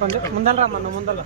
కొంచెం ముందర రమ్మన్న ముందర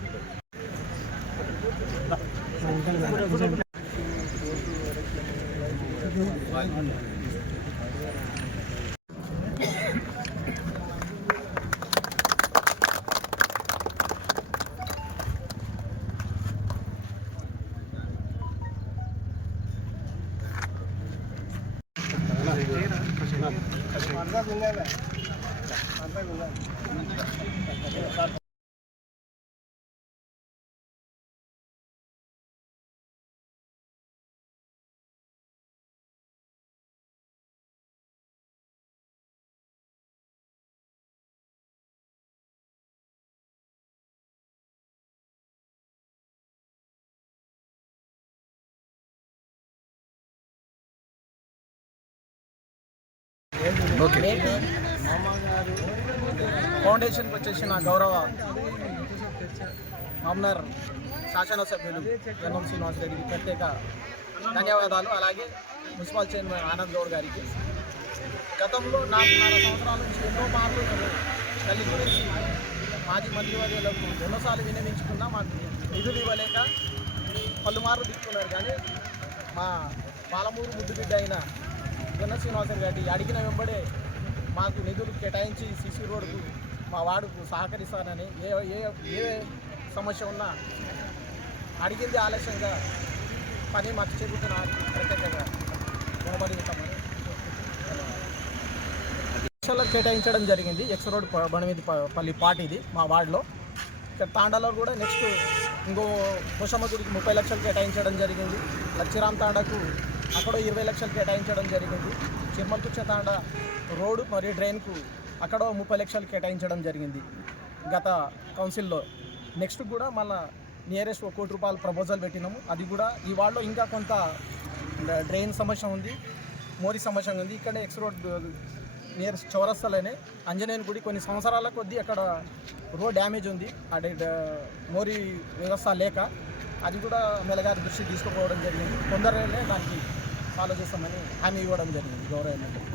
ఫౌండేషన్కి వచ్చేసిన గౌరవ మామ్నార్ శాసనసభ్యులు యనమల శ్రీనివాస్ రెడ్డికి ప్రత్యేక ధన్యవాదాలు. అలాగే మున్సిపల్ చైర్మన్ ఆనంద్ గౌడ్ గారికి. గతంలో 4.5 సంవత్సరాల నుంచి ఎన్నో మార్లు తల్లి గురించి మాజీ మంత్రివర్యులకు ఎన్నోసార్లు విన్నవించుకున్నా మాకు నిధులు ఇవ్వలేక పలుమార్లు దిక్కున్నారు. కానీ మా పాలమూరు ముద్దుబిడ్డ అయిన యనమల శ్రీనివాస్ రెడ్డి అడిగిన వెంబడే మాకు నిధులు కేటాయించి సిసి రోడ్డుకు మా వార్డుకు సహకరిస్తానని ఏ సమస్య ఉన్నా అడిగింది ఆలస్యంగా పని మాకు చెబుతున్న ప్రత్యేకంగా రుణపడిస్తామని లక్షలకు కేటాయించడం జరిగింది. ఎక్స్ రోడ్ బణమీదిపల్లి పార్ట్ ఇది మా వార్డులో. ఇక్కడ తాండాలో కూడా నెక్స్ట్ ఇంకో పోషమ్మ గుడికి 30 లక్షలు కేటాయించడం జరిగింది. లచ్చిరామ్ తాండాకు అక్కడ 20 లక్షలు కేటాయించడం జరిగింది. చిర్మల్కుచ్చ తాండా రోడ్డు మరియు డ్రైన్కు అక్కడ 30 లక్షలు కేటాయించడం జరిగింది గత కౌన్సిల్లో. నెక్స్ట్ కూడా మళ్ళీ నియరెస్ట్ 1 కోటి రూపాయలు ప్రపోజల్ పెట్టినాము. అది కూడా ఈ వార్డులో ఇంకా కొంత డ్రైన్ సమస్య ఉంది, మోరీ సమస్య ఉంది. ఇక్కడ ఎక్స్ రోడ్ నియరెస్ట్ చౌరస్తలోనే ఆంజనేయుని గుడి కొన్ని సంవత్సరాల కొద్దీ అక్కడ రోడ్ డ్యామేజ్ ఉంది, అదే మోరీ వ్యవస్థ లేక. అది కూడా మెలగారి దృష్టి తీసుకుపోవడం జరిగింది. తొందరగానే దానికి ఫాలో చేస్తామని హామీ ఇవ్వడం జరిగింది గౌరవ ఎమ్మెల్యే.